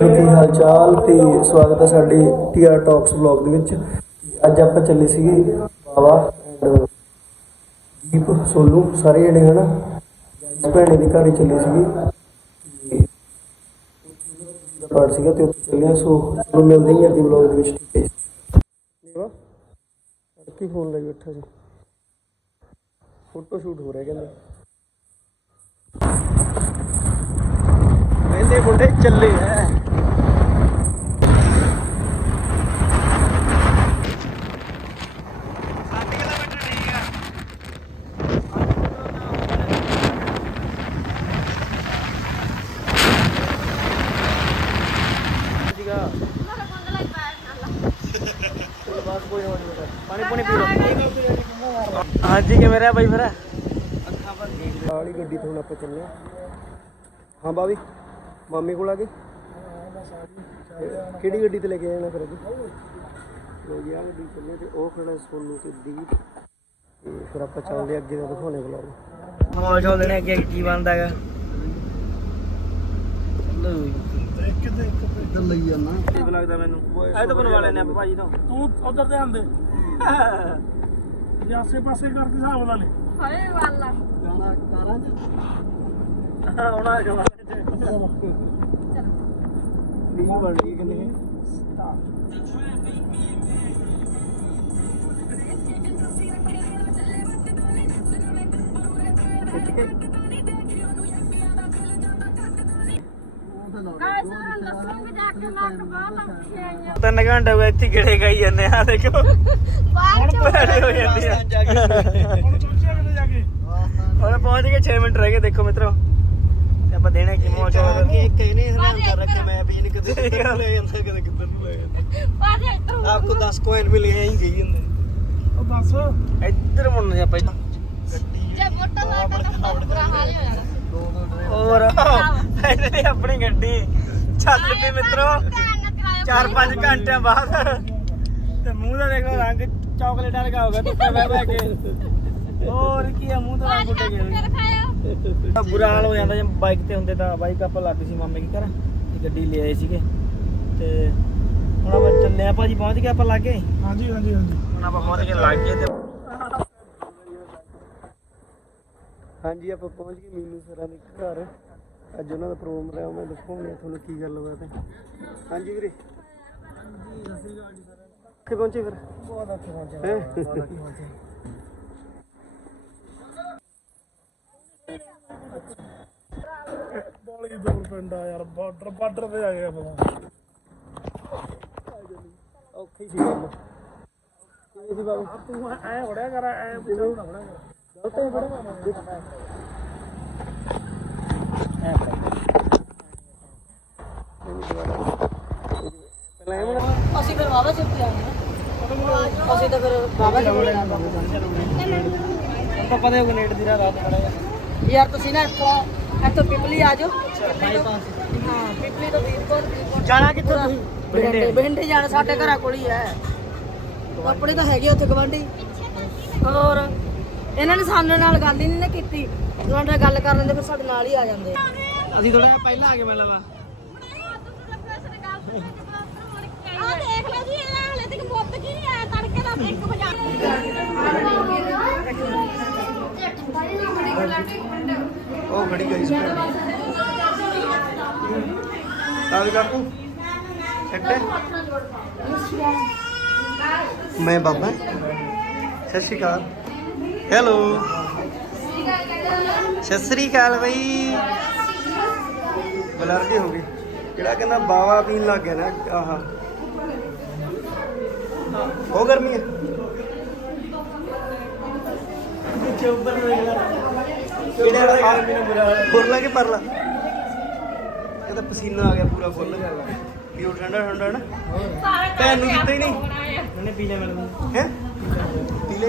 ਕੀ ਹਾਲ ਚਾਲ? ਤੇ ਸਵਾਗਤ ਹੈ ਸਾਡੇ ਟੀਆਰ ਟਾਕਸ ਵਲੌਗ ਦੇ ਵਿੱਚ। ਅੱਜ ਆਪਾਂ ਚੱਲੇ ਸੀਗੇ ਬਾਵਾ ਐਂਡ ਦੀਪ, ਸੋਲੂ, ਸਾਰੇ ਜਿਹੜੇ ਹਨ? ਭੈਣੇ ਦੇ ਘਰ ਹੀ ਚੱਲੇ ਸੀਗੇ। ਤੇ ਸੀਗਾ ਤੇ ਉੱਥੇ ਚੱਲੇ ਸੋ ਚਲੋ ਮਿਲਦੇ ਹਾਂ ਅੱਗੇ ਵਲੌਗ ਦੇ ਵਿੱਚ। ਫੋਨ ਲਈ ਬੈਠਾ ਸੀ ਫੋਟੋ ਸ਼ੂਟ ਹੋ ਰਿਹਾ ਕਹਿੰਦੇ। ਪਹਿਲੇ ਮੁੰਡੇ ਚੱਲੇ ਐ ਪਾਣੀ ਪੁਣੀ ਪੀ ਲਓ ਰਿਹਾ ਬਾਈ ਫਿਰ ਵਾਲੀ ਗੱਡੀ ਤੋਂ ਹੁਣ ਆਪਾਂ ਚੱਲੇ ਹਾਂ। ਹਾਂ ਬਾਬੀ ਮਾਮੀ ਕੋਲ ਆ ਗਏ ਕਿਹੜੀ ਗੱਡੀ ਤੇ ਲੈ ਕੇ ਆਏ ਨਾ ਫਿਰ ਅੱਜ? ਲੋ ਜੀ ਆ ਗੱਡੀ ਚੱਲੇ ਤੇ ਉਹ ਖੜਾ ਸੋਨੂ ਤੇ ਦੀਪ। ਤੇ ਫਿਰ ਆਪਾਂ ਚੱਲਦੇ ਅੱਗੇ ਦਾ ਦਿਖਾਉਣੇ ਬਲੌਗ ਮਾਹੌਲ ਚੋਂ ਦੇਣੇ ਅੱਗੇ ਕੀ ਬਣਦਾ ਹੈਗਾ। ਇੱਧਰ ਲਈ ਜਾਣਾ ਲੱਗਦਾ ਮੈਨੂੰ? ਇਹ ਤਾਂ ਬਣਵਾ ਲੈਣੇ ਆਪਾਂ ਭਾਜੀ ਤੋਂ। ਤੂੰ ਉਧਰ ਧਿਆਨ ਦੇ। ਜੇ ਆਸੇ ਪਾਸੇ ਕਰਕੇ ਹਿਸਾਬ ਲਾ ਲੈ ਹਾਏ ਵਾਲਾ। ਗਾਣਾ ਕਾਰਾਂ ਚ? ਆਉਣਾ ਜਮਾ ਰੀਲ ਬਣ ਗਈ ਕਿੰਨੇ ਗਾਇਸ ਨੂੰ ਦੱਸੂਗੀ ਜਾ ਕੇ ਮੈਂ ਤਿੰਨ ਘੰਟੇ ਹੋ ਗਏ ਇੱਥੇ ਗੇੜੇ ਗਾਈ ਜਾਂਦੇ ਆ ਦੇਖੋ। ਬਾਹਰ ਚੋਂ ਭੈੜੇ ਹੋ ਜਾਂਦੀ ਆ। ਹੁਣ ਜਾ ਪਹੁੰਚ ਗਏ 6 ਮਿੰਟ ਰਹਿ ਗਏ ਦੇਖੋ ਮਿੱਤਰੋ। ਤੇ ਆਪਾਂ ਦੇਣੇ ਕੀ ਮੌਜ ਚੋਂ ਇੱਕ ਇਹਨੇ ਹਰਾਮ ਕਰ ਰੱਖਿਆ ਮੈਂ ਵੀ ਨਹੀਂ ਕਦੇ ਕਿੱਧਰ ਲੈ ਜਾਂਦਾ ਕਦੇ ਕਿੱਧਰ ਨੂੰ ਲੈ ਜਾਂਦਾ। ਆਪਕੋ 10 ਕੋਇਨ ਮਿਲੇ ਐਂ ਹੀ ਗਈ ਜਾਂਦੇ ਉਹ ਦੱਸ ਇੱਧਰ ਮੁੜਨਾ ਆਪਾਂ। ਜੇ ਵੋਟਾਂ ਲਾ ਕੇ ਤਾਂ ਬੁਰਾ ਹਾਲ ਹੀ ਹੋ ਜਾਣਾ। ਹੋਰ। ਇਹਨੇ ਆਪਣੀ ਗੱਡੀ। ਚੱਲ ਪਈ ਮਿੱਤਰੋ ਧਿਆਨ ਨਾਲ ਚਲਾਇਓ 4-5 ਘੰਟਿਆਂ ਬਾਅਦ। ਤੇ ਮੂੰਹ ਦਾ ਦੇਖੋ ਰੰਗ ਚਾਕਲੇਟ ਵਰਗਾ ਹੋ ਗਿਆ ਧੁੱਪੇ ਬਹਿ ਬਹਿ ਕੇ। ਹੋਰ ਕੀ ਆ ਮੂੰਹ ਦਾ ਰੰਗ ਉੱਡ ਗਿਆ ਤਾਂ ਬੁਰਾ ਹਾਲ ਹੋ ਜਾਂਦਾ ਜੇ ਬਾਈਕ ਤੇ ਹੁੰਦੇ ਤਾਂ ਬਾਈਕ ਆਪਾਂ ਲੱਗ ਸੀ ਮਾਮੇ ਕੀ ਘਰ ਤੇ ਗੱਡੀ ਲੈ ਆਏ ਸੀਗੇ। ਤੇ ਹੁਣ ਆਪਾਂ ਚੱਲੇ ਆ ਭਾਜੀ ਪਹੁੰਚ ਗਏ ਆਪਾਂ ਲਾਗੇ? ਹਾਂਜੀ ਹਾਂਜੀ ਹਾਂਜੀ। ਹੁਣ ਆਪਾਂ ਪਹੁੰਚ ਕੇ ਲੱਗੇ ਤੇ ਹਾਂਜੀ ਆਪਾਂ ਪਹੁੰਚ ਗਏ ਮੀਨੂ ਸਰਾਂ ਦੇ ਘਰ। ਅੱਜ ਉਹਨਾਂ ਦਾ ਪ੍ਰੋਗਰਾਮ ਹੈ ਦਿਖਾਉਂਦੇ ਆ ਤੁਹਾਨੂੰ ਕੀ ਗੱਲ ਬਾਤ ਹੈ ਹਾਂਜੀ ਵੀਰੇ। ਕਿੱਥੇ ਪਹੁੰਚੇ ਫਿਰ? ਬਹੁਤ ਅੱਛਾ ਪਹੁੰਚਿਆ ਹੈਂ? ਬਹੁਤ ਅੱਛਾ ਪਹੁੰਚਿਆ ਬੋਲੀ ਦੂਰ ਪਿੰਡ ਆ ਯਾਰ ਬਾਰਡਰ ਬਾਰਡਰ ਤੇ ਆ ਗਿਆ ਪਤਾ ਔਖੀ ਸੀ ਕਿਵੇਂ ਸੀ ਬਾਬੂ ਤੂੰ ਐ ਵੜਿਆ ਕਰ ਐ ਪਿੱਛੇ ਨਾ ਵੜਿਆ ਕਰ। ਗਲਤ ਹੈ ਬੜਾ ਪਹਿਲਾਂ ਇਹ ਬਣਾ ਅਸੀਂ ਫਿਰ ਬਾਬਾ ਚੁੱਪ ਜਾਣਾ ਅਸੀਂ ਤਾਂ ਫਿਰ ਬਾਬਾ ਚੁੱਪ ਜਾਣਾ ਪਾਪਾ ਦੇ ਗਨੇਟ ਦੀ ਰਾਤ ਖੜਾ ਯਾਰ ਤੁਸੀਂ ਨਾ ਇੱਥੋਂ ਇੱਥੋਂ ਪਿਪਲੀ ਆ ਜਾਓ। ਹਾਂ ਪਿਪਲੀ ਤੋਂ ਵੀਰਪੁਰ ਵੀਰਪੁਰ। ਜਾਣਾ ਕਿੱਥੇ ਬਠਿੰਡੇ। ਬਠਿੰਡੇ। ਜਾਣਾ ਸਾਡੇ ਘਰਾਂ ਕੋਲ ਹੀ ਹੈ। ਆਪਣੇ ਤਾਂ ਹੈਗੇ ਉੱਥੇ ਗਵਾਂਢੀ ਹੋਰ? ਇਹਨਾਂ ਨੇ ਸਾਡੇ ਨਾਲ ਗੱਲ ਹੀ ਨਹੀਂ ਨਾ ਕੀਤੀ। ਤੁਹਾਡੇ ਨਾਲ ਗੱਲ ਕਰ ਲੈਂਦੇ ਫਿਰ ਸਾਡੇ ਨਾਲ ਹੀ ਆ ਜਾਂਦੇ ਅਸੀਂ ਥੋੜਾ ਪਹਿਲਾਂ ਆ ਗਏ ਮੈਂ ਲਵਾ ਆ ਦੇਖ ਲਓ ਜੀ ਇਹ ਹਲੇ ਤੱਕ ਮੁੱਤ ਕੀ ਨਹੀਂ ਆਇਆ ਤੜਕੇ ਦਾ 1 ਵਜੇ ਉਹ ਖੜੀ ਗਈ ਸੀ। ਆਵੇ ਕਾਕੂ ਸੱਟੇ। ਮੈਂ ਬਾਬਾ। ਸਤਿ ਸ਼੍ਰੀ ਅਕਾਲ। ਹੈਲੋ ਸਤਿ ਸ਼੍ਰੀ ਅਕਾਲ ਬਈ। ਬਲਰ ਦੀ ਹੋ ਗਈ। ਕਿਹੜਾ ਕਹਿੰਦਾ ਬਾਵਾ ਪੀਣ ਲੱਗ ਗਿਆ ਨਾ ਆਹਾ। ਉਹ ਗਰਮੀ ਹੈ ਪਿੱਛੇ ਉੱਪਰ ਨੂੰ ਕਿਹੜਾ ਫੁਰਲਾ ਕੇ ਪਰਲਾ। ਇਹ ਤਾਂ ਪਸੀਨਾ ਆ ਗਿਆ ਪੂਰਾ ਫੁੱਲ ਪੀਓ ਠੰਡਾ ਠੰਡਾ ਨਾ। ਭੈਣ ਨੂੰ ਦਿੱਤਾ ਹੀ ਨਹੀਂ। ਇਹਨੇ ਪੀ ਲਿਆ ਮੈਨੂੰ ਹੈ? ਪੀ ਲੈ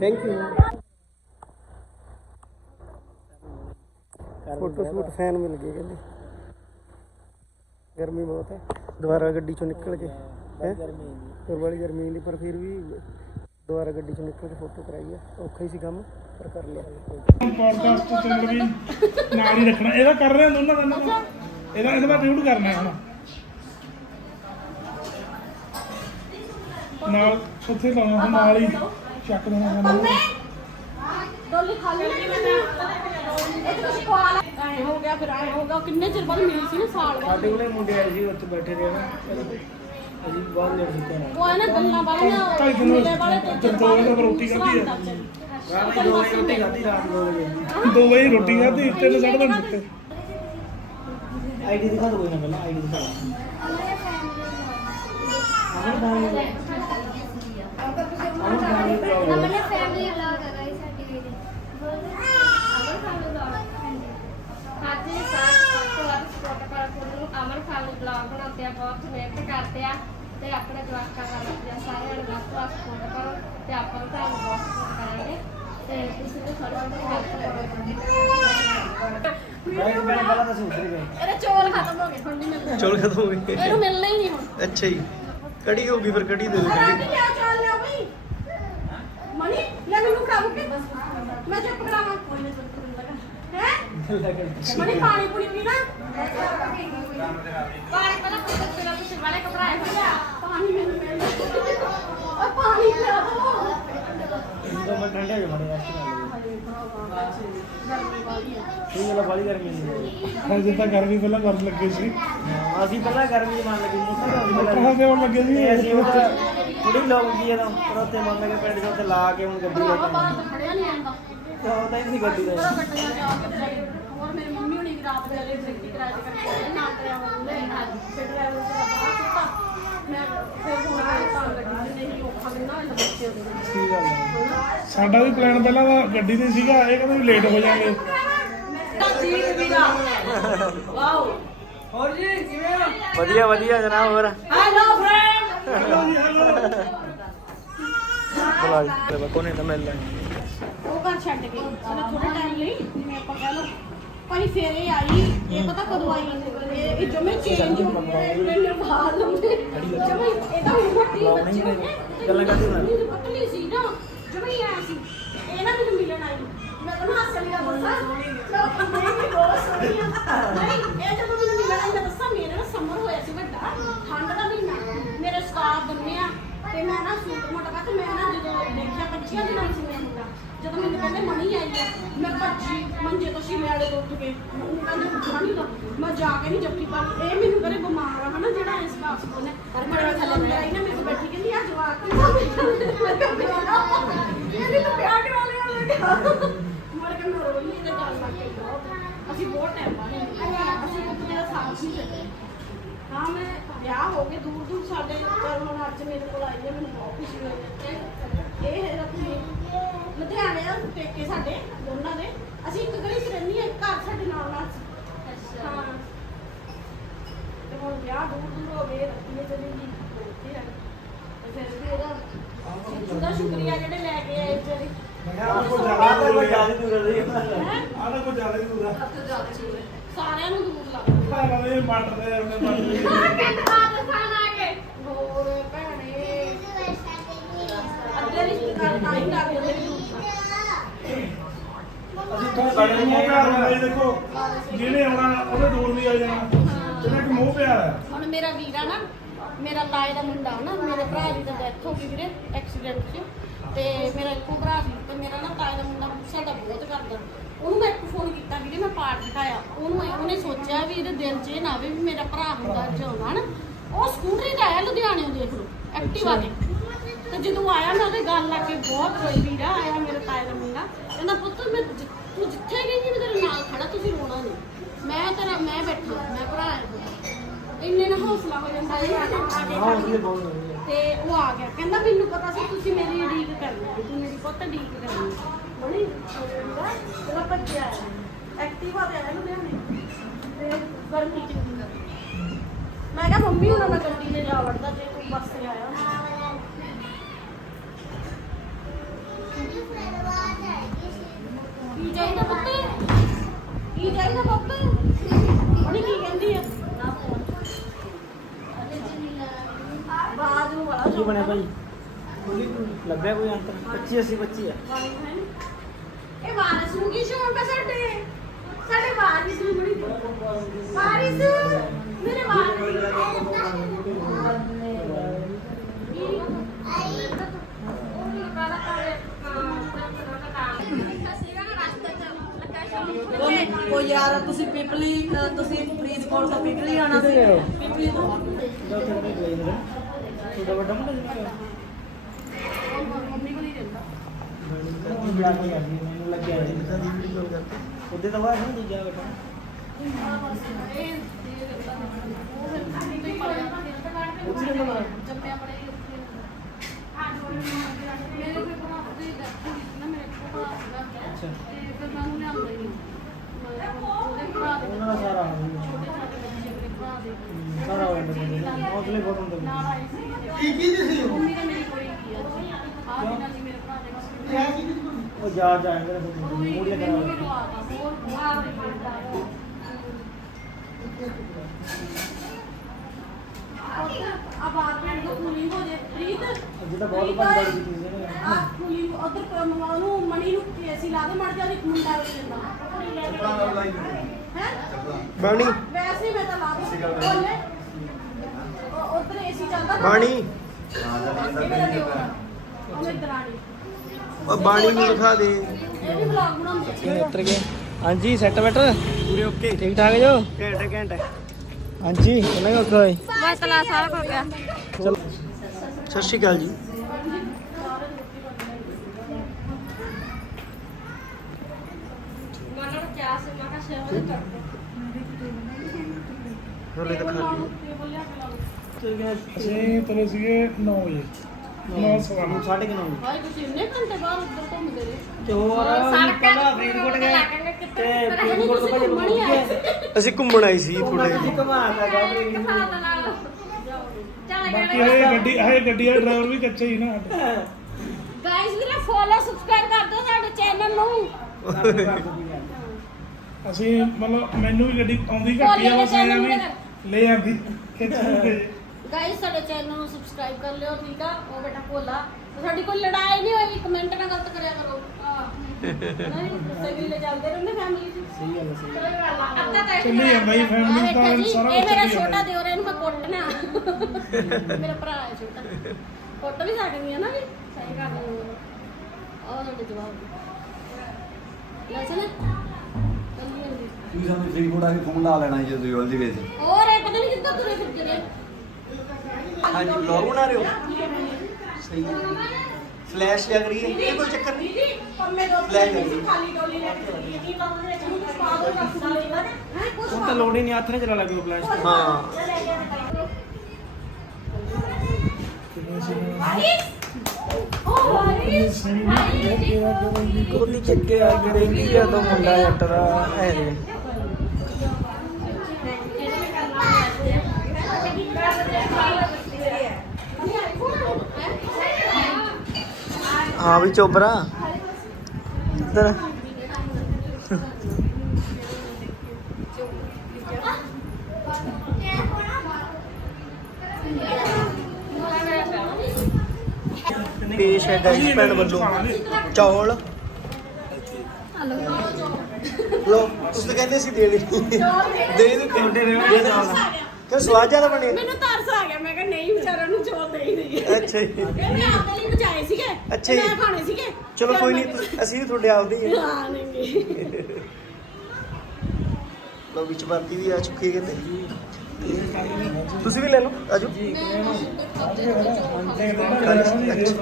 thank you photo shoot fan ਮਿਲ ਗਏ ਕਹਿੰਦੇ। ਗਰਮੀ ਬਹੁਤ ਹੈ। ਦੁਬਾਰਾ ਗੱਡੀ ਚੋਂ ਨਿਕਲ ਕੇ ਹੈ? ਫਿਰ ਬੜੀ ਗਰਮੀ ਨਹੀਂ ਪਰ ਫਿਰ ਵੀ ਦੁਬਾਰਾ ਗੱਡੀ ਚੋਂ ਨਿਕਲ ਕੇ ਫੋਟੋ ਕਰਾਈ ਆ ਔਖਾ ਹੀ ਸੀ ਕੰਮ ਪਰ ਕਰ ਲਿਆ। ਪੋਡਕਾਸਟ ਚੈਨਲ ਵੀ ਨਾਲ ਹੀ ਰੱਖਣਾ। ਇਹਦਾ ਕਰ ਰਹੇ ਹਾਂ ਦੋਨਾਂ ਦਾ ਦਾ ਇਹਦਾ ਇਹਦਾ ਦਾ ਰਿਵਿਊ ਕਰਨਾ ਹੈ ਹੁਣ। ਨਾਲ ਉੱਥੇ ਲਾਉਣਾ ਹੁਣ ਨਾਲ ਹੀ ਚੱਕ ਦੇਣਾ ਸਾਨੂੰ ਡੋਲੀ ਖਾ ਮੈਂ ਇਹ ਤਾਂ ਕੁਛ ਖਵਾ ਲੈ। ਐ ਹੋ ਗਿਆ ਫਿਰ ਐ ਹੋ ਗਿਆ। ਕਿੰਨੇ ਚਿਰ ਬਾਅਦ ਮਿਲੀ ਸੀ ਨਾ ਸਾਲ ਬਾਅਦ? ਸਾਡੇ ਕੋਲੇ ਮੁੰਡੇ ਆਏ ਸੀ ਉੱਥੇ ਬੈਠੇ ਰਹੇ ਨਾ। ਅਸੀਂ ਬਹੁਤ ਲੇਟ ਸੀ ਘਰ ਉਹ ਐ ਨਾ ਗੱਲਾਂ ਵਾਲੀਆਂ ਢਾਈ ਦਿਨ ਦੋ ਵਜੇ ਤੱਕ ਰੋਟੀ ਖਾਧੀ ਹੈ ਰਾਤ ਨੂੰ ਦੋ ਵਜੇ ਰੋਟੀ ਖਾਧੀ ਰਾਤ ਦੋ ਵਜੇ। ਦੋ ਵਜੇ ਰੋਟੀ ਖਾਧੀ ਤਿੰਨ ਸਾਢੇ ਤਿੰਨ ਸੁੱਤੇ ਆਈਡੀ ਦਿਖਾ ਦੋ ਕੋਈ ਨਾ ਪਹਿਲਾਂ ਆਈਡੀ ਦਿਖਾ। ਅਮਰ ਭਾਈ ਅਮਰ ਫੈਮਿਲੀ ਅਲਾਉ ਕਰ ਰਹੀ ਸਾਡੀ ਵੀਡੀਓ ਅਮਰ ਫੈਮਿਲੀ ਬਲੌਗ ਹਾਂਜੀ ਸਾਥ ਤੋਂ ਵੱਧ ਸਪੋਰਟ ਕਰ ਤੁਹਾਨੂੰ ਅਮਰ ਫੈਮਿਲੀ ਬਲੌਗ ਬਣਾਉਂਦੇ ਆ ਬਹੁਤ ਮਿਹਨਤ ਕਰਦੇ ਆ ਤੇ ਆਪਣੇ ਜਵਾਕਾਂ ਦਾ ਲੱਗਿਆ ਸਾਰਿਆਂ ਨੂੰ ਵੱਧ ਤੋਂ ਵੱਧ ਕਰੋ ਤੇ ਆਪਾਂ ਵੀ ਤੁਹਾਨੂੰ ਬਹੁਤ ਸਪੋਰਟ ਕਰਾਂਗੇ। ਤੇ ਤੁਸੀਂ ਵੀ ਥੋੜਾ ਬਹੁਤ ਹੈਲਪ ਕਰੋ। ਮੈਂ ਪਹਿਲਾਂ ਤਾਂ ਸੋਚ ਰਹੀ। ਇਹਦੇ ਚੋਲ ਖਤਮ ਹੋ ਗਏ। ਹੁਣ ਨਹੀਂ ਮਿਲਦੇ। ਚਲ ਖਤਮ ਹੋ ਗਏ। ਇਹਨੂੰ ਮਿਲਣਾ ਹੀ ਨਹੀਂ ਹੁਣ। ਅੱਛਾ ਜੀ। ਕੜੀ ਹੋਊਗੀ ਫਿਰ ਕੜੀ ਦੇ ਦਿਓ। ਕੀ ਲਿਆ ਚਾਲ ਲਿਆ ਬਈ। ਮਣੀ ਲੈ ਮੈਨੂੰ ਖਾ ਮੈਂ ਚੁੱਪ ਕਰਾਵਾਂ। ਕੋਈ ਨਹੀਂ ਚੁੱਪ ਲਗਾ। ਹੈ? ਮਣੀ ਪਾਣੀ ਪੂਣੀ ਪੀਣਾ ਪਾਣੀ ਪਹਿਲਾਂ ਵਾਲੇ ਘਬਰਾਏ ਹੋਏ ਆ ਪਾਣੀ ਮੈਨੂੰ ਮਿਲ ਓ ਪਾਣੀ ਪਿਆ ਦੋ ਮਿੰਟ ਠੰਡੇ ਹੋ ਲਓ ਇਹ ਵਾਲਾ ਬੜੀ ਗਰਮੀ ਨਹੀਂ ਹਜੇ ਤਾਂ ਗਰਮੀ ਪਹਿਲਾਂ ਕਰਨ ਲੱਗੇ ਸੀ। ਅਸੀਂ ਪਹਿਲਾਂ ਗਰਮੀ ਮੰਨ ਲੱਗੇ ਅਸੀਂ ਕਹਾਂ ਤੇ ਹੁਣ ਲੱਗੇ ਸੀ। ਅਸੀਂ ਥੋੜੀ ਹੈ ਤਾਂ ਪਰ ਉੱਥੇ ਮੰਨ ਲਗੇ ਪਿੰਡ ਦੇ ਉੱਤੇ ਲਾ ਕੇ ਹੁਣ ਗੱਡੀ ਲੈ ਕੇ ਖੜਿਆ ਨਹੀਂ ਆਂਦਾ। ਉਹ ਤਾਂ ਹੀ ਨਹੀਂ ਗੱਡੀ ਦਾ। ਹੋਰ ਮੇਰੀ ਮੰਮੀ ਹੁਣੀ ਰਾਤ ਲਈ ਟ੍ਰਿਪੀ ਕਰਾਇਆ ਕਰਕੇ ਨਾਲ ਮੈਂ ਤਾਂ ਲੱਗੀ ਜੀ ਨਹੀਂ ਔਖਾ ਗੱਲ ਹੈ ਸਾਡਾ ਵੀ ਪਲਾਨ ਪਹਿਲਾਂ ਤਾਂ ਗੱਡੀ ਤੇ ਸੀਗਾ ਇਹ ਕਹਿੰਦੇ ਵੀ ਲੇਟ ਹੋ ਜਾਾਂਗੇ। ਵਧੀਆ ਵਧੀਆ ਜਨਾਬ ਹੋਰ? ਹੈਲੋ ਫਰੈਂਡ ਬੁਲਾ ਕੋਨੇ ਤਾਂ ਮਿਲ ਲੈ। ਉਹ ਘਰ ਛੱਡ ਗਈ ਉਹਨੇ ਥੋੜੇ ਟਾਈਮ ਲਈ ਜਿਵੇਂ ਆਪਾਂ ਕਹਿ ਲਓ। ਭਾਈ ਫੇਰ ਆਈ ਇਹ ਪਤਾ ਕਦੋਂ ਆਈ? ਇਹ ਇਹ ਜਮੇ ਚੇਂਜ ਹੋ ਗਿਆ ਮੈਨੂੰ ਬਾਹਰ ਲੰਮੇ। ਜਮੇ ਇਹਦਾ ਵੀ ਮੋਟੀ ਬੱਚੀ ਹੋ। ਗਈ ਗੱਲਾਂ ਕਰਦੇ ਨਾ। ਮੇਰੀ ਪਤਲੀ ਸੀ ਨਾ ਜਮੇ ਆ ਸੀ। ਇਹ ਨਾ ਮੈਨੂੰ ਮਿਲਣ ਆਈ। ਮੈਂ ਤਾਂ ਅਸਲੀ ਦਾ ਦੱਸਾਂ ਲੋਕ ਨਹੀਂ ਬਹੁਤ ਸੋਹਣੀ ਆ। ਨਹੀਂ ਇਹ ਜਦੋਂ ਮੈਨੂੰ ਮਿਲਣ ਆਈ ਮੈਂ ਦੱਸਾਂ ਮੇਰੇ ਨਾਲ ਸਮਰ ਹੋਇਆ ਸੀ ਵੱਡਾ। ਠੰਡ ਦਾ ਮਹੀਨਾ। ਮੇਰੇ ਸਕਾਰਫ ਬੰਨਿਆ ਤੇ ਮੈਂ ਨਾ ਸੂਟ ਮਟਕਾ ਤੇ ਮੈਂ ਨਾ ਜਦੋਂ ਦੇਖਿਆ 25 ਦਿਨਾਂ ਸੀ ਜਦੋਂ ਮੈਨੂੰ ਕਹਿੰਦੇ ਮਣੀ ਆਈ ਹੈ ਮੈਂ ਭੱਜੀ ਮੰਜੇ ਤੋਂ ਸ਼ੀਲੇ ਵਾਲੇ ਤੋਂ ਉੱਠ ਕੇ। ਮੈਨੂੰ ਕਹਿੰਦੇ ਉੱਠਣਾ ਨਹੀਂ ਦਾ ਮੈਂ ਜਾ ਕੇ ਨਹੀਂ ਜੱਫੀ ਪਾਈ ਇਹ ਮੈਨੂੰ ਕਰੇ ਬਿਮਾਰ ਆ। ਹਨਾ ਜਿਹੜਾ ਇਸ ਕਾਸ ਕੋਲ ਨੇ ਪਰ ਮੇਰੇ ਥੱਲੇ ਅੰਦਰ ਆਈ ਨਾ ਮੇਰੇ ਕੋਲ ਬੈਠੀ ਕਹਿੰਦੀ ਆ ਜਵਾਕ ਕੀ ਮੈਂ ਕਿਹਾ ਪਿਆਰਾ ਇਹ ਤਾਂ ਪਿਆਰ ਕਰਾ ਲਿਆ ਮੈਂ ਕਿਹਾ ਮਰ ਮੈਂ ਰੋਈ ਤੇ ਗੱਲ ਲੱਗ ਗਈ ਅਸੀਂ ਬਹੁਤ ਟਾਈਮ ਬਾਅਦ ਅਸੀਂ ਦੂਜੇ ਦਾ ਸਾਥ ਨਹੀਂ ਛੱਡਿਆ ਹਾਂ ਮੈਂ ਵਿਆਹ ਹੋ ਗਏ ਦੂਰ ਦੂਰ ਸਾਡੇ ਪਰ ਹੁਣ ਅੱਜ ਮੇਰੇ ਕੋਲ ਆਈ ਹੈ ਮੈਨੂੰ ਬਹੁਤ ਖੁਸ਼ੀ ਹੋਈ ਹੈ। ਇਹ ਹੈ ਰੱਖੀ ਲੁਧਿਆਣੇ ਆ ਪੇਕੇ ਸਾਡੇ ਦੋਨਾਂ ਦੇ। ਅਸੀਂ ਇੱਕ ਗਲੀ 'ਚ ਰਹਿੰਦੀ ਇੱਕ ਘਰ ਸਾਡੇ ਨਾਲ ਨਾਲ। ਸੀ। ਹਾਂ। ਤੇ ਹੁਣ ਵਿਆਹ ਦੂਰ ਦੂਰ ਹੋ ਗਏ ਰੱਖੀ ਹੈ ਚਲੀ ਗਈ ਉੱਥੇ ਆ। ਤੇ ਫਿਰ ਵੀ ਉਹਦਾ ਉਹਦਾ ਸ਼ੁਕਰੀਆ ਜਿਹੜੇ ਲੈ ਕੇ ਆਏ ਵਿਚਾਰੇ। ਆਹ ਕੋਈ ਜ਼ਿਆਦਾ ਦੂਰ ਰਹੀ ਹੈ? ਆਹ ਤਾਂ ਕੋਈ ਜ਼ਿਆਦਾ ਹੀ ਦੂਰ ਆ। ਸਾਰਿਆਂ ਨੂੰ ਦੂਰ ਲੱਗਦਾ ਦੇ ਦੇ ਉਹਨੇ ਮੱਟ ਸਾਡੇ ਮੋਹ ਪਿਆਰ ਹੁੰਦਾ ਜੀ ਦੇਖੋ ਜਿਹਨੇ ਆਉਣਾ ਉਹਨੇ ਦੂਰ ਨਹੀਂ ਆ ਜਾਣਾ। ਇਹਦਾ ਇੱਕ ਮੋਹ ਪਿਆਰ ਹੈ ਹੁਣ ਮੇਰਾ ਵੀਰਾ ਨਾ ਮੇਰਾ ਤਾਏ ਦਾ ਮੁੰਡਾ ਨਾ ਮੇਰੇ ਭਰਾ ਦੀ ਤਾਂ ਡੈਥ ਹੋ ਗਈ ਵੀਰੇ ਐਕਸੀਡੈਂਟ 'ਚ। ਤੇ ਮੇਰਾ ਇੱਕੋ ਭਰਾ ਸੀ ਤੇ ਮੇਰਾ ਨਾ ਤਾਏ ਦਾ ਮੁੰਡਾ ਗੁੱਸਾ ਦਾ ਬਹੁਤ ਕਰਦਾ। ਉਹਨੂੰ ਮੈਂ ਇੱਕ ਫੋਨ ਕੀਤਾ ਵੀਰੇ ਮੈਂ ਪਾਠ ਦਿਖਾਇਆ। ਉਹਨੂੰ ਉਹਨੇ ਸੋਚਿਆ ਵੀ ਇਹਦੇ ਦਿਲ 'ਚ ਇਹ ਨਾ ਆਵੇ ਵੀ ਮੇਰਾ ਭਰਾ ਹੁੰਦਾ ਜਿਉਂਦਾ ਨਾ। ਉਹ ਸਕੂਟਰੀ ਤੇ ਆਇਆ ਲੁਧਿਆਣੇ ਦੇਖ ਲਓ ਐਕਟਿਵਾ ਤੇ। ਤੇ ਜਦੋਂ ਆਇਆ ਮੈਂ ਉਹਦੇ ਗੱਲ ਲਾ ਕੇ ਬਹੁਤ ਰੋਈ ਵੀਰਾ ਆਇਆ ਮੇਰੇ ਤਾਏ ਦਾ ਮੁੰਡਾ। ਕਹਿੰਦਾ ਪੁੱਤ ਮੈਂ ਜਿ- ਤੂੰ ਜਿੱਥੇ ਗਈ ਸੀ ਮੈਂ ਤੇਰੇ ਨਾਲ ਖੜਾ ਤੁਸੀਂ ਰੋਣਾ ਨਹੀਂ। ਮੈਂ ਤੇਰਾ ਮੈਂ ਬੈਠਾ ਮੈਂ ਭਰਾ ਹੈ ਤੁਹਾਡਾ। ਇੰਨੇ ਨਾਲ ਹੌਸਲਾ ਹੋ ਜਾਂਦਾ ਹੈ। ਕੇ ਹੌਸਲੇ ਬਹੁਤ ਹੁੰਦੇ ਤੇ ਉਹ ਆ ਗਿਆ। ਕਹਿੰਦਾ ਮੈਨੂੰ ਪਤਾ ਸੀ ਤੁਸੀਂ ਮੇਰੀ ਉਡੀਕ ਕਰਨੀ ਹੈ। ਤੂੰ ਮੇਰੀ ਪੁੱਤ ਉਡੀਕ ਕਰਨੀ ਹੈ। ਬੜੀ ਤੇਰਾ ਬੱਚਾ ਹੈ ਐਕਟਿਵਾ ਤੇ ਆਇਆ ਲੁਧਿਆਣੇ ਤੇ ਗਰਮੀ ਚ ਮੈਂ ਕਿਹਾ ਮੰਮੀ ਉਹਨਾਂ ਨਾਲ ਗੱਡੀ ਤੇ ਜਾ ਵੜਦਾ ਜੇ ਤੂੰ ਬੱਸ ਤੇ ਆਇਆ ਚਾਹੀਦਾ ਪੁੱਤ? ਕੀ ਚਾਹੀਦਾ ਪੁੱਤ? ਉਹਨੇ ਕੀ ਕਹਿੰਦੀ ਆ? ਬਾਜ ਨੂੰ ਬੜਾ ਕੀ ਬਣਿਆ ਭਾਈ? ਲੱਭਿਆ ਕੋਈ ਅੰਤਰ 25 80 25 ਹੈ ਇਹ ਵਾਰਿਸ ਨੂੰ ਕੀ ਸ਼ੌਂਕ ਹੈ ਸਾਡੇ? ਸਾਡੇ ਵਾਰਿਸ ਨੂੰ ਬੜੀ ਵਾਰਿਸ ਮੇਰੇ ਵਾਰਿਸ ਉਹ ਯਾਰ ਤੁਸੀਂ ਪਿਪਲੀ ਅਹ ਤੁਸੀਂ ਫਰੀਦਕੋਟ ਤੋਂ ਪਿਪਲੀ ਆਣਾ ਸੀ ਪਿਪਲੀ ਤੋਂ ਤੁਹਾਡਾ ਵੱਡਾ ਮੁੰਡਾ ਜਿਹੜਾ ਮੰਮੀ ਕੋਲ ਹੀ ਰਹਿੰਦਾ ਮੈਨੂੰ ਲੱਗ ਗਿਆ ਸੀ, ਮੈਨੂੰ ਲੱਗਿਆ ਸੀ ਉਹਦੇ ਤਾਂ ਬਾਅਦ ਨਹੀਂ ਦੂਜਾ ਬੇਟਾ ਇਹ ਇਹ ਰਹਿੰਦਾ ਉਹ ਫਿਰ ਕਾਹਦੀ ਤੇ ਪੜਿਆ ਉੱਥੇ ਰਹਿੰਦਾ ਨਾਲ? ਜੰਮਿਆ ਪੜਿਆ ਹੀ ਉੱਥੇ ਮੇਰੇ ਕੋਈ ਭਰਾ ਦੀ death ਹੋਈ ਸੀ ਨਾ ਮੇਰੇ ਕੋਲ ਭਰਾ ਸੀਗਾ ਅੱਛਾ ਤੇ ਫਿਰ ਮੈਂ ਉਹਨੂੰ ਲਿਆਂਦਾ ਹੀ ਨਹੀਂ ਮੈਂ ਉਹਦੇ ਭਰਾ ਦੇ ਉਹਨਾਂ ਦਾ ਸਾਰਾ ਸਾਰਾ ਹੋ ਜਾਂਦਾ ਹੌਸਲੇ ਬਹੁਤ ਹੁੰਦੇ ਕੀ ਕੀ ਸੀ ਉਹ? ਮੰਮੀ ਦਾ ਮੇਰੀ ਕੋਈ ਕੀ ਆ? ਆਹ ਦਿਨਾਂ ਦੀ ਮੇਰੇ ਭਰਾ ਦੇ ਬਸ ਇਹ ਕੀ ਉਹ ਜਾ ਜਾਏਗਾ ਮੂੜ ਜਾ ਕਰਾ ਹੋਰ ਵਾਹ ਵੀ ਜਿਹੜਾ ਬਹੁਤ ਬੰਦਾ ਦੀ ਚੀਜ਼ ਹੈ ਆ ਕੁਲੀ ਉਧਰ ਮੰਗਵਾ ਨੂੰ ਮਣੀ ਨੂੰ ਏਸੀ ਲਾ ਦੇ ਮੜ ਜਾ ਉਹਦੀ ਮੁੰਡਾ ਰੋ ਜਾਂਦਾ। ਬਾਣੀ। ਵੈਸੇ ਮੈਂ ਤਾਂ ਲਾ ਦੂੰ। ਬੋਲੇ। ਉਧਰ ਏਸੀ ਚੱਲਦਾ ਬਾਣੀ। ਉਹ ਉਹ ਬਾਣੀ ਨੂੰ ਦਿਖਾ ਦੇ। ਇਹ ਵੀ ਵਲੌਗ ਬਣਾਉਂਦੇ ਆ। ਉਤਰ ਗਏ। ਹਾਂਜੀ ਸੈੱਟ ਬੈਟ ਪੂਰੇ ਓਕੇ ਠੀਕ ਠਾਕ ਜੋ? ਘੰਟੇ ਘੰਟੇ ਹਾਂਜੀ ਕਿੰਨਾ ਕੁ ਔਖਾ ਹੋਈ ਬਸ ਤਲਾ ਸਾਰਾ ਹੋ ਗਿਆ। ਚਲੋ। ਸਤਿ ਸ਼੍ਰੀ ਅਕਾਲ ਜੀ ਮਨਾਂ ਨੂੰ ਕਿਹਾ ਸੀ ਮੈਂ ਕਿਹਾ ਸ਼ੇਰ ਦੇ ਕਰ ਹਲੇ ਤਾਂ ਖਾਲੀ ਟੇਬਲ ਲਿਆ ਕੇ ਲਾ ਲਓ ਚਲ ਗਿਆ ਅਸੀਂ ਤਲੇ ਸੀਗੇ 9 ਵਜੇ 9 ਸਵਾ ਨੌ। ਸਾਢੇ ਕੁ ਨੌ ਭਾਈ ਤੁਸੀਂ ਇੰਨੇ ਘੰਟੇ ਬਾਅਦ ਉੱਧਰ ਘੁੰਮਦੇ ਰਹੇ ਤੇ ਹੋਰ ਪਹਿਲਾਂ ਫਰੀਦਕੋਟ ਗਏ ਤੇ ਫਰੀਦਕੋਟ ਤੋਂ ਭਾਜੀ ਮਣੀ ਮੁੜ ਆਏ ਗਏ ਅਸੀਂ ਘੁੰਮਣ ਆਏ ਸੀ ਉਹਨਾਂ ਥੋੜੇ ਦੀ ਘਮਾਤਾ ਗਿਆ ਫਰੀਦਕੋਟ ਬਾਕੀ ਇਹ ਗੱਡੀ ਇਹ ਗੱਡੀ ਦਾ ਡਰਾਈਵਰ ਵੀ ਕੱਚਾ ਹੀ ਨਾ ਸਾਡਾ। ਗਾਇਸ ਵੀਰੇ ਫੋਲੋ ਸਬਸਕ੍ਰਾਈਬ ਕਰ ਦਿਓ ਸਾਡੇ ਚੈਨਲ ਨੂੰ ਅਸੀਂ ਮਤਲਬ ਮੈਨੂੰ ਵੀ ਗੱਡੀ ਆਉਂਦੀ ਘੱਟੀ ਆ ਬਸ ਇਹ ਵੀ ਲੈ ਆਂਦੀ ਖਿੱਚ ਕੇ। ਗਾਇਸ ਸਾਡੇ ਚੈਨਲ ਨੂੰ ਸਬਸਕ੍ਰਾਈਬ ਕਰ ਲਿਓ ਠੀਕ ਆ? ਉਹ ਬੇਟਾ ਭੋਲਾ। ਤੇ ਸਾਡੀ ਕੋਈ ਲੜਾਈ ਨਹੀਂ ਹੋਈ ਕਮੈਂਟ ਨਾ ਗਲਤ ਕਰਿਆ ਕਰੋ। ਆ ਨਹੀਂ ਸਹੀ ਲੈ ਚੱਲਦੇ ਰਹਿੰਦੇ ਫੈਮਿਲੀ ਚ। ਸਹੀ ਗੱਲ ਹੈ, ਸਹੀ ਗੱਲ ਹੈ। ਅੱਧਾ ਤਾਂ ਚੱਲੀ ਜਾਂਦਾ ਫੈਮਿਲੀ ਦਾ ਸਾਰਾ ਇਹ ਮੇਰਾ ਚੱਲੀ ਛੋਟਾ ਜਾਂਦਾ ਦਿਓਰ ਹੈ, ਇਹਨੂੰ ਮੈਂ ਕੁੱਟਣਾ ਮੇਰਾ ਭਰਾ ਹੈ ਛੋਟਾ। ਕੁੱਟ ਵੀ ਸਕਦੀ ਆ ਨਾ ਵੀ। ਸਹੀ ਗੱਲ ਹੈ ਆਹ ਤੁਹਾਡੇ ਜਵਾਬ। ਕੱਲੀ ਹੁੰਦੀ ਤੁਸੀਂ ਸਾਨੂੰ ਫਰੀਦਕੋਟ ਆ ਕੇ ਫੋਨ ਲਾ ਲੈਣਾ ਜੇ ਤੁਸੀਂ ਗਏ ਸੀ। ਹੋਰ ਇਹ ਪਤਾ ਨਹੀਂ ਕਿੱਦਾਂ ਤੁਰੇ ਫਿਰਦੇ ਨੇ। ਹਾਂਜੀ ਵਲੌਗ ਬਣਾ ਰਹੇ ਹੋ? ਸਹੀ ਹੈ। ਫਲੈਸ਼ ਜਾ ਕਰੀਏ? ਇਹ ਕੋਈ ਚੱਕਰ ਨਹੀਂ। ਦੀਦੀ ਪੰਮੇ ਦੋ। ਖਾਲੀ ਡੋਲੀ ਲੈ ਕੇ ਚੱਲੀ ਕੀ ਬਾਬੂ ਦੋ ਰੱਖ ਲੇਗਾ ਹੈ ਕੁਝ ਹੁਣ ਤਾਂ ਲੋੜ ਹੀ ਨਹੀਂ ਹੱਥ ਨਾਲ ਚਲਾ ਲੱਗਿਓ ਫਲੈਸ਼ ਹਾਂ। ਲੈ ਗਿਆ ਤਾਂ ਕਿੰਨੇ ਸੀ? ਉਹ ਵਾਰਿਸ ਕੋਤੀ ਚੱਕੇ ਆ ਜਿਹੜੇ ਆ ਤੋਂ ਮੁੰਡਾ ਜੱਟ ਦਾ ਹਾਂ ਵੀ ਚੋਬਰਾ, ਇੱਧਰ। ਪੇਸ਼ ਹੈ ਗਾਈਸ ਭੈਣ ਵੱਲੋਂ। ਚੌਲ। ਲੋ ਤੁਸੀਂ ਤਾਂ ਕਹਿੰਦੇ ਸੀ ਦੇ ਦੇ ਦੇ ਦੇ ਤੁਹਾਡੇ ਦੇ ਕਿ ਸਵਾਦ ਜ਼ਿਆਦਾ ਬਣੇ? ਮੈਨੂੰ ਤਰਸ ਆ ਗਿਆ ਮੈਂ ਕਿਹਾ ਨਹੀਂ ਵਿਚਾਰਿਆਂ ਨੂੰ ਚੌਲ ਦੇ ਹੀ ਨਹੀਂ ਅੱਛਾ ਜੀ। ਮੈਂ ਆਪਦੇ ਲਈ ਬਚਾਏ ਸੀਗੇ ਅੱਛਾ ਜੀ। ਮੈਂ ਖਾਣੇ ਸੀਗੇ। ਚਲੋ ਕੋਈ ਨਹੀਂ ਅਸੀਂ ਵੀ ਤੁਹਾਡੇ ਆਪਦੇ ਹੀ ਹਾਂ ਨਹੀਂ ਲੋ ਵਿੱਚ ਬਾਤੀ ਵੀ ਆ ਚੁੱਕੀ ਹੈ ਕਹਿੰਦੇ ਤੁਸੀਂ ਵੀ ਲੈ ਲਓ ਆਜੋ।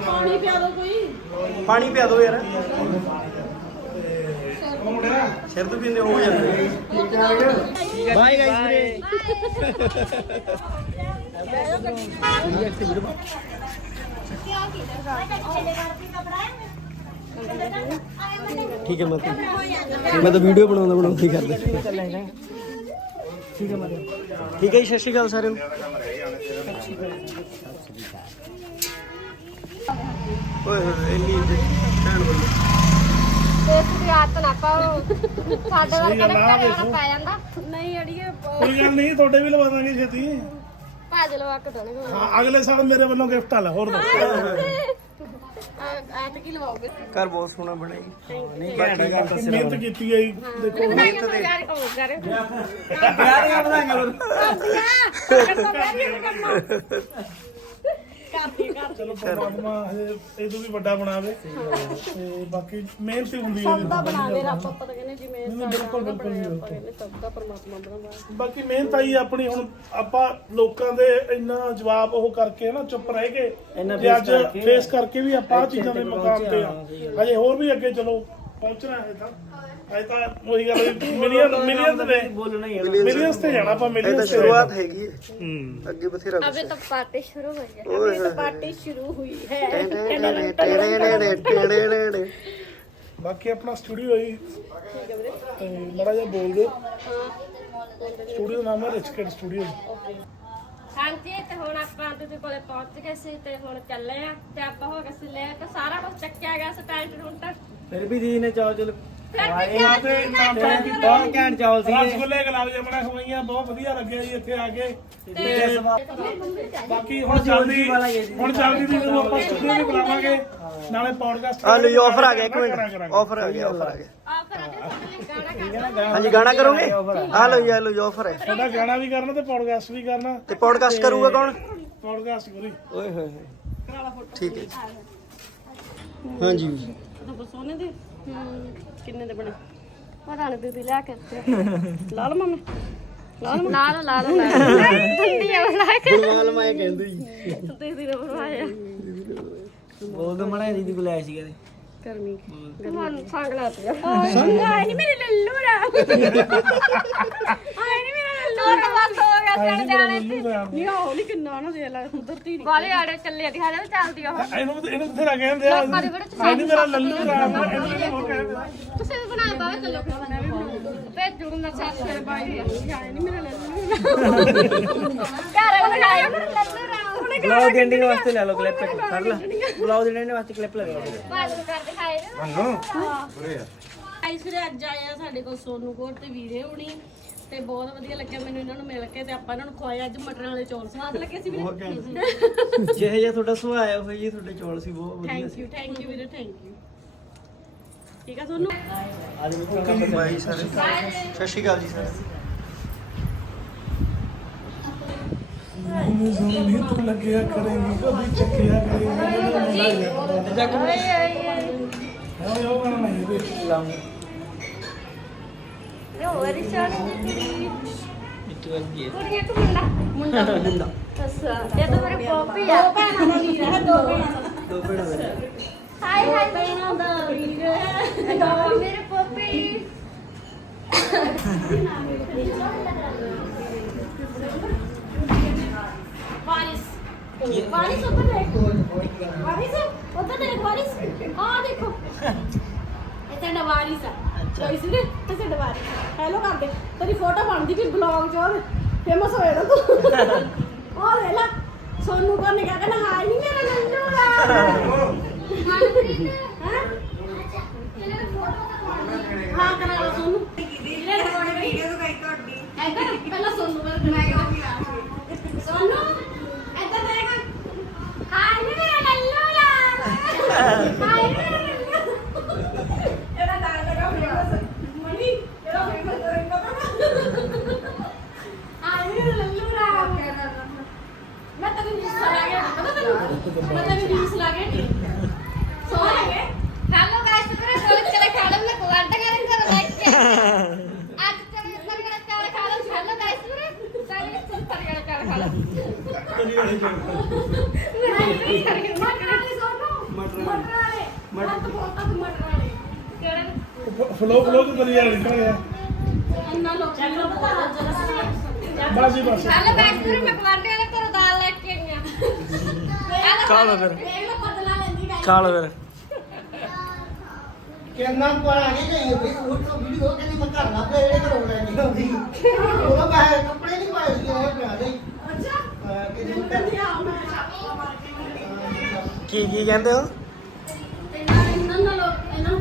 ਪਾਣੀ ਪਿਆ ਦੋ ਕੋਈ। ਪਾਣੀ ਪਿਆ ਦਿਓ ਯਾਰ। ਸਿਰ ਤੋਂ ਪੀਂਦੇ ਹੋ ਜਾਂਦੇ। ਬਾਏ ਗਾਇਸ ਵੀਰੇ। ਠੀਕ ਹੈ ਮਤ। ਮੈਂ ਤਾਂ ਵੀਡੀਓ ਬਣਾਉਂਦਾ ਬਣਾਉਂਦਾ ਹੀ ਕਰਦਾ। ਠੀਕ ਹੈ ਮਾਰੇ ਠੀਕ ਹੈ ਜੀ ਸਤਿ ਸ਼੍ਰੀ ਅਕਾਲ ਸਾਰਿਆਂ ਨੂੰ। ਓਏ ਹੋਏ ਇੰਨੀ ਭੈਣ ਬੋਲੀ ਇਸ ਦੀ ਆਦਤ ਨਾ ਪਾਓ। ਸਾਡੇ ਵਰਗੇ ਨੇ ਘਰੇ ਆਉਣਾ ਪੈ ਜਾਂਦਾ। ਨਹੀਂ ਅੜੀਏ ਕੋਈ ਗੱਲ ਨਹੀਂ ਤੁਹਾਡੇ ਵੀ ਲਵਾ ਦਾਂਗੇ ਛੇਤੀ। ਭਾਜ ਲਵਾ ਕੇ ਦੋਣੇ ਹਾਂ ਅਗਲੇ ਸਾਲ ਮੇਰੇ ਵੱਲੋਂ ਗਿਫਟ ਆ ਲੈ ਹੋਰ ਦੱਸ। ਐਤ ਕੀ ਲਵਾਓਗੇ ਘਰ ਬਹੁਤ ਸੋਹਣਾ ਬਣਿਆ ਜੀ। ਨਹੀਂ ਘੈਂਟ ਹੈ ਗੱਲ ਦੱਸਿਆ ਮਿਹਨਤ ਕੀਤੀ ਹੈ ਜੀ ਦੇਖੋ। ਮਿਹਨਤ ਤੇ ਯਾਰ ਕਹੋ ਕਰੇ। ਵਿਆਹ ਦੀਆਂ ਵਧਾਈਆਂ ਹੋਰ ਚਲੋ ਪਰਮਾਤਮਾ ਇਹ ਇਹ ਤੋਂ ਵੀ ਵੱਡਾ ਬਣਾਵੇ। ਤੇ ਬਾਕੀ ਮਿਹਨਤ ਹੀ ਹੁੰਦੀ ਹੈ ਸਭ ਦਾ ਬਣਾ ਦੇ ਰੱਬ ਆਪਾਂ ਤਾਂ ਕਹਿੰਦੇ ਜਿਵੇਂ ਨਹੀਂ, ਬਿਲਕੁਲ ਬਿਲਕੁਲ ਜੀ, ਆਪਾਂ ਕਹਿੰਦੇ ਸਭ ਦਾ ਪਰਮਾਤਮਾ ਬਣਾਵਾ ਬਾਕੀ ਮਿਹਨਤ ਆਈ ਆਪਣੀ ਹੁਣ ਆਪਾਂ ਲੋਕਾਂ ਦੇ ਇੰਨਾ ਜਵਾਬ ਉਹ ਕਰਕੇ ਨਾ ਚੁੱਪ ਰਹਿ ਗਏ। ਇੰਨਾ ਤੇ face ਅੱਜ ਕਰਕੇ ਫੇਸ ਕਰਕੇ ਵੀ ਆਪਾਂ ਆਹ ਚੀਜ਼ਾਂ ਦੇ ਮੁਕਾਮ ਤੇ ਆ। ਹਜੇ ਹੋਰ ਵੀ ਅੱਗੇ ਚਲੋ ਪਹੁੰਚਣਾ ਹੈ ਤਾਂ। ਅਜੇ ਤਾਂ ਉਹੀ ਗੱਲ ਮਿਲੀਅਨ ਮਿਲੀਅਨ ਨੇ ਬੋਲਣਾ ਹੀ ਹੈ ਮਿਲੀਅਨਸ ਤੇ ਜਾਣਾ ਆਪਾਂ ਇਹ ਤਾਂ ਮਿਲੀਅਨਸ ਤੇ ਸ਼ੁਰੂਆਤ ਹੈਗੀ ਹੈ ਹੂੰ ਅੱਗੇ ਬਥੇਰਾ ਕੁਛ ਅਬੇ ਹੈ ਤਾਂ ਪਾਰਟੀ ਸ਼ੁਰੂ ਹੋ ਗਈ ਓਏ ਹੋਏ ਪਾਰਟੀ ਸ਼ੁਰੂ ਹੋਈ ਹੈ ਟੇੜੇ ਟੇੜੇ ਟੇੜੇ ਟੇੜੇ ਬਾਕੀ ਆਪਣਾ ਸਟੂਡੀਓ ਹੀ ਮੜਾ ਜਿਹਾ ਬੋਲ ਦਿਓ ਸਟੂਡੀਓ ਦਾ ਨਾਮ ਹੈ ਰਿਚ ਕਿਡ ਸਟੂਡੀਓ ਹਾਂਜੀ ਤੇ ਹੁਣ ਆਪਾਂ ਤੇ ਕੋਲੇ ਪਹੁੰਚ ਗਏ ਸੀ ਤੇ ਹੁਣ ਚੱਲੇ ਆ ਤੇ ਆਪਾਂ ਹੋ ਗਏ ਸੀ ਲੈ ਤੇ ਸਾਰਾ ਕੁਝ ਚੱਕਿਆ ਗਿਆ ਸੀ ਟੈਂਟ ਟੁੰਟ ਫਿਰ ਵੀ ਦੀ ਨੇ ਚਾਲ ਚਲ ਬਹੁਤ ਘੈਂਟ ਚੌਲ ਸੀ ਰਸਗੁੱਲੇ ਗੁਲਾਬ ਜਾਮਣਾ ਖਵਾਈਆਂ ਬਹੁਤ ਵਧੀਆ ਲੱਗਿਆ ਜੀ ਇੱਥੇ ਆ ਕੇ। ਤੇ ਬਾਕੀ ਹੁਣ ਜਲਦੀ ਹੁਣ ਜਲਦੀ ਦੀ ਨੂੰ ਆਪਾਂ ਸਟੂਡੀਓ ਵੀ ਬੁਲਾਵਾਂਗੇ ਨਾਲੇ ਪੌਡਕਾਸਟ ਆ ਲਈ ਆਫਰ ਆ ਗਿਆ ਇੱਕ ਮਿੰਟ। ਆਫਰ ਆ ਗਿਆ ਆਫਰ ਆ ਗਿਆ ਹਾਂਜੀ ਗਾਣਾ ਕਰੋਗੇ? ਆ ਲਓ ਯਾ ਲਓ ਆਫਰ ਹੈ। ਸਾਡਾ ਗਾਣਾ ਵੀ ਕਰਨਾ ਤੇ ਪੌਡਕਾਸਟ ਵੀ ਕਰਨਾ। ਤੇ ਪੌਡਕਾਸਟ ਕਰੂਗਾ ਕੌਣ? ਪੌਡਕਾਸਟ ਕਰੀ। ਓਏ ਹੋਏ ਹੋਏ। ਠੀਕ ਹੈ। ਹਾਂਜੀ। ਸੋਨੇ ਦੇ। ਕਿੰਨੇ ਦੇ ਬਣੇ? ਪਤਾ ਨਹੀਂ ਬੀਬੀ ਲੈ ਕੇ ਲਾਲ ਮਾਮੇ। ਲਾਲ ਲਾਲ ਲਾਲ ਠੰਡੀ ਆ ਲਾ ਕੇ। ਗੁਰਵਾਲ ਮੈਂ ਕਹਿੰਦੇ। ਤੇ ਦੀ ਬਣਵਾਇਆ ਬੋਲ ਦੋ ਮਣਾ ਦੀਦੀ ਕੋਲ ਆਇਆ ਸੀਗਾ ਤੇ। ਗਰਮੀ। ਹੁਣ ਸੰਗ ਲਾ ਤਿਆ ਆਏ ਨਹੀਂ ਮੇਰੇ ਲੱਲੂ ਰਾ ਆਏ ਨਹੀਂ ਮੇਰਾ ਲੱਲੂ ਹੋਰ ਚੜ ਜਾਣੇ ਤੇ ਨਹੀਂ ਆਹ ਨਹੀਂ ਕਿੰਨਾ ਨਾ ਦੇ ਲੈ ਉਧਰਤੀ ਨਹੀਂ ਵਾਲੇ ਆੜੇ ਚੱਲੇ ਦਿਖਾ ਜਾ ਚੱਲਦੀ ਉਹ। ਇਹਨੂੰ ਇਹਨੂੰ ਬਥੇਰਾ ਕਹਿੰਦੇ ਆ। ਲੋਕਾਂ ਦੇ ਆਈ ਨਹੀਂ ਮੇਰਾ ਲੱਲੂ ਆ, ਆ। ਤੁਸੀਂ ਵੀ ਬਣਾਏ ਬਾਵੇ ਚੱਲੋ। ਭੇਜੂ ਮੈਂ ਸਾਥ ਦੇ ਬਾਈ ਆਏ ਨਹੀਂ ਮੇਰਾ ਲੱਲੂ। ਘਰ ਲਗਾਇਆ ਲੱਲੂ ਰਾਮ ਉਹਨੇ ਬਲੌਗ ਐਂਡਿੰਗ ਵਾਸਤੇ ਲੈ ਲਓ ਕਲਿੱਪ ਕਰ ਲੈ। ਬਲੌਗ ਐਂਡਿੰਗ ਵਾਸਤੇ ਕਲਿੱਪ ਲਗਾ ਲਓ ਬਾਜ ਕਰ ਦਿਖਾਏ ਨਾ ਗਾਇਸ ਫਿਰ ਅੱਜ ਆਏ ਆ ਸਾਡੇ ਕੋਲ ਸੋਨੂ ਕੋਟ ਤੇ ਵੀਰੇ ਹੁਣੀ। ਤੇ ਬਹੁਤ ਵਧੀਆ ਲੱਗਿਆ ਮੈਨੂੰ ਇਹਨਾਂ ਨੂੰ ਮਿਲ ਕੇ ਤੇ ਆਪਾਂ ਇਹਨਾਂ ਨੂੰ ਖਵਾਏ ਅੱਜ ਮਟਰਾਂ ਵਾਲੇ ਚੌਲ। ਸਵਾਦ ਲੱਗੇ ਸੀ ਵੀਰੇ? ਜਿਹੇ ਜਿਹਾ ਤੁਹਾਡਾ ਸੁਭਾਅ ਹੋਇਆ ਜੀ ਤੁਹਾਡੇ ਚੌਲ ਸੀ ਬਹੁਤ ਵਧੀਆ ਥੈਂਕ ਯੂ ਥੈਂਕ ਯੂ ਵੀਰੇ ਥੈਂਕ ਯੂ ਠੀਕ ਆ ਸੋਨੂ? ਬਾਈ ਸਾਰੇ ਸਤਿ ਸ਼੍ਰੀ ਅਕਾਲ ਜੀ ਸਾਰੇ। ਨੀ ਤੂੰ ਲੱਗਿਆ ਕਰੇਂਗੀ ਕਦੀ ਚੱਕਿਆ ਕਰੇਂਗੀ ਹਾਂ ਉਹ ਗਾਣਾ ਨਹੀਂ ਇਹਦੇ ਲਾਉਂਗੇ ਯੋ ਵਰੀ ਸੋਹਣੀ ਇੱਕ ਵਾਰ ਜੀ ਕੁੜੀਆਂ ਕਿ ਮੁੰਡਾ ਮੁੰਡਾ ਮੁੰਡਾ ਅੱਛਾ ਇਹ ਤਾਂ ਮੇਰੇ ਪੋਪੀ ਆ ਦੋ ਭੈਣਾਂ ਦਾ ਵੀਰ ਹੈ ਦੋ ਭੈਣਾਂ ਦਾ ਦੋ ਭੈਣਾਂ ਮੇਰੇ ਹਾਈ ਹਾਈ ਭੈਣਾਂ ਦਾ ਵੀਰ ਹੈ ਦੋ ਮੇਰੇ ਪੋਪੀ ਵਾਰਿਸ ਵਾਰਿਸ ਉੱਧਰ ਦੇਖ ਵਾਰਿਸ ਉੱਧਰ ਦੇਖ ਵਾਰਿਸ ਆ ਦੇਖੋ ਇਹ ਸਾਡਾ ਵਾਰਿਸ ਆ ਕੋਈ ਸੀ ਇਹ ਸਾਡਾ ਵਾਰਿਸ ਹੈਲੋ ਕਰ ਦੇ। ਤੇਰੀ ਫੋਟੋ ਬਣਦੀ ਵੀ ਬਲੌਗ ਚ ਔਰ ਫੇਮਸ ਹੋਏ ਨਾ ਤੂੰ। ਉਹ ਲੈ ਲਾ। ਸੋਨੂ ਕੋ ਨੇ ਕਿਹਾ ਕਹਿੰਦਾ ਹਾਈ ਨਹੀਂ ਮੇਰਾ ਨੰਨੂ ਦਾ ਹਾਂ? ਹਾਂ ਕਰਾ ਲਾ ਸੋਨੂ। ਵੀਡੀਓ ਤੋਂ ਕਈ ਤੁਹਾਡੀ? ਐਦਾਂ ਪਹਿਲਾਂ ਸੋਨੂ ਵੱਲ ਮੈਂ ਸੋਨੂ ਐਦਾਂ ਦੇਖ ਹਾਈ ਨਹੀਂ ਮੇਰਾ ਨੰਨੂ ਦਾ ਹਾਈ ਨਹੀਂ ਮੇਰਾ ਨੰਨੂ ਇਹਦਾ ਨਾਮ ਲਗਾ ਫੇਮਸ ਮਨੀ ਇਹਦਾ ਫੇਮਸ ਹੋਏਗਾ ਹਾਈ ਨਹੀਂ ਮੇਰਾ ਨੰਨੂ ਦਾ ਮੈਂ ਤੇਰੀ ਰੀਸ ਲਾ ਕੇ ਨਹੀਂ ਸੋ ਲੱਗੇ ਹੈਲੋ ਗਾਇਸ ਤੇਰੇ ਕੋਲ ਚਲੇ ਖਾ ਲਓ ਮੈਂ ਕੁਆਂਟਾ ਕਰ ਕਰ ਲੈ ਕੇ ਅੱਜ ਤੇਰੇ ਸਰ ਕਰ ਚਾਲ ਖਾ ਲਓ ਹੈਲੋ ਗਾਇਸ ਤੇਰੇ ਸਾਰੇ ਸਰ ਕਰ ਚਾਲ ਖਾ ਲਓ ਨਹੀਂ ਨਹੀਂ ਮਟਰ ਵਾਲੇ ਸੋਨੋ ਮਟਰ ਵਾਲੇ ਮਟਰ ਵਾਲੇ ਮਟਰ ਵਾਲੇ ਕਿਹੜੇ ਫਲੋ ਫਲੋ ਪਤਾ ਜਰਾ ਬਸ ਜੀ ਬਸ। ਹੈਲੋ ਗਾਇਸ ਤੇਰੇ ਮੈਂ ਕੁਆਂਟੇ ਵਾਲੇ ਘਰੋਂ ਦਾਲ ਲੈ ਕੇ ਆਈ ਆ। ਖਾ ਲਓ ਫਿਰ। ਵੇਖ ਲੋ ਬਦਲਾ ਲੈਂਦੀ ਗਾਈ ਖਾ ਲਓ ਫਿਰ। ਕਿੰਨਾ ਪਰ ਆ ਗਈ ਨਹੀਂ ਵੀ ਉਹ ਤੋਂ ਵੀਡੀਓ ਕਹਿੰਦੀ ਮੈਂ ਘਰ ਨਾ ਪਏ ਇਹਦੇ ਘਰੋਂ ਲੈ ਨਹੀਂ ਹੁੰਦੀ ਉਹ ਮੈਂ ਕੱਪੜੇ ਨਹੀਂ ਪਾਏ ਸੀ ਉਹ ਪਿਆ ਦੇ। ਅੱਛਾ। ਕਿ ਤੂੰ ਕਹਿੰਦੀ ਆ ਮੈਂ ਮਾਰ ਕੇ ਕੀ ਕੀ ਕਹਿੰਦੇ ਹੋ? ਇਹਨਾਂ ਇਹਨਾਂ ਨਾਲ ਇਹਨਾਂ ਨੂੰ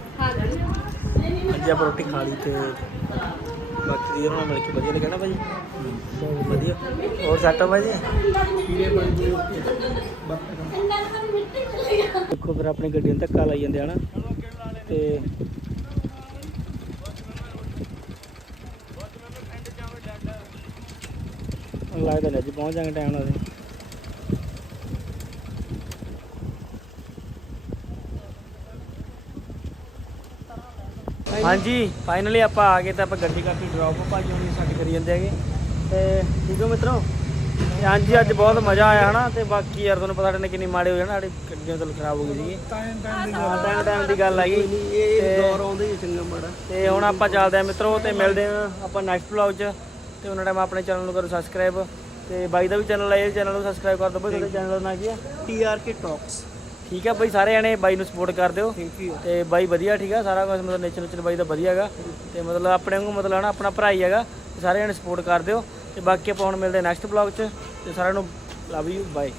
ਅੱਜ ਆਪਾਂ ਰੋਟੀ ਖਾ ਲਈ ਤੇ ਬਾਕੀ ਦੀ ਨਾਲ ਮਿਲ ਕੇ ਵਧੀਆ ਲੱਗਿਆ ਨਾ ਭਾਜੀ? ਵਧੀਆ। ਹੋਰ ਸੱਟਾ ਭਾਜੀ? ਦੇਖੋ ਫਿਰ ਆਪਣੀ ਗੱਡੀ ਨੂੰ ਧੱਕਾ ਲਾਈ ਜਾਂਦੇ ਹਨਾ ਤੇ ਲੱਗਦਾ ਨਹੀਂ ਜੀ ਪਹੁੰਚ ਜਾਾਂਗੇ ਟਾਈਮ ਨਾਲ। ਹਾਂਜੀ। ਫਾਈਨਲੀ ਆਪਾਂ ਆ ਗਏ ਤਾਂ ਆਪਾਂ ਗੱਡੀ ਕਾਫੀ ਡ੍ਰੌਪ ਭਾਜੀ ਹੁਣੀ ਸਾਡੇ ਕਰੀ ਜਾਂਦੇ ਹੈਗੇ। ਤੇ ਠੀਕ ਹੋ ਮਿੱਤਰੋ? ਤੇ ਹਾਂਜੀ ਅੱਜ ਬਹੁਤ ਮਜ਼ਾ ਆਇਆ ਹਨਾ ਤੇ ਬਾਕੀ ਯਾਰ ਤੁਹਾਨੂੰ ਪਤਾ ਨੇ ਕਿੰਨੀ ਮਾੜੇ ਹੋ ਜਾਣਾ ਸਾਡੀ ਗੱਡੀਆਂ ਤਾਂ ਖਰਾਬ ਹੋ ਗਈ ਸੀਗੀ। ਟਾਈਮ ਟਾਈਮ ਦੀ ਹਾਂ ਗੱਲ ਆਈ ਇਹ ਦੌਰ ਆਉਂਦੇ ਹੀ ਚੰਗਾ ਮਾੜਾ। ਤੇ ਹੁਣ ਆਪਾਂ ਚੱਲਦੇ ਆ ਮਿੱਤਰੋ ਤੇ ਮਿਲਦੇ ਆ ਆਪਾਂ ਨੈਕਸਟ ਵਲੌਗ 'ਚ। ਤੇ ਉਹਨਾਂ ਟਾਈਮ ਆਪਣੇ ਚੈਨਲ ਨੂੰ ਕਰੋ ਸਬਸਕ੍ਰਾਈਬ ਤੇ ਬਾਈ ਦਾ ਵੀ ਚੈਨਲ ਹੈ ਚੈਨਲ ਨੂੰ ਸਬਸਕ੍ਰਾਈਬ ਕਰ ਦਿਓ ਬਾਈ ਤੁਹਾਡੇ ਚੈਨਲ ਦਾ ਨਾਂ ਕੀ ਆ? ਟੀਆਰਕੇ ਟਾਕਸ ਠੀਕ ਆ ਬਾਈ ਸਾਰੇ ਜਣੇ ਬਾਈ ਨੂੰ ਸਪੋਰਟ ਕਰ ਦਿਓ। ਤੇ ਬਾਈ ਵਧੀਆ ਠੀਕ ਆ ਸਾਰਾ ਕੁਝ ਮਤਲਬ ਨੇਚਰ ਨੇਚਰ ਬਾਈ ਦਾ ਵਧੀਆ ਹੈਗਾ। ਤੇ ਮਤਲਬ ਆਪਣੇ ਵਾਂਗੂ ਮਤਲਬ ਹਨਾ ਆਪਣਾ ਭਰਾ ਹੀ ਹੈਗਾ ਸਾਰੇ ਜਣੇ ਸਪੋਰਟ ਕਰ ਦਿਓ। ਤੇ ਬਾਕੀ ਆਪਾਂ ਹੁਣ ਮਿਲਦੇ ਨੈਕਸਟ ਵਲੌਗ 'ਚ ਤੇ ਸਾਰਿਆਂ ਨੂੰ ਲਵ ਯੂ ਬਾਏ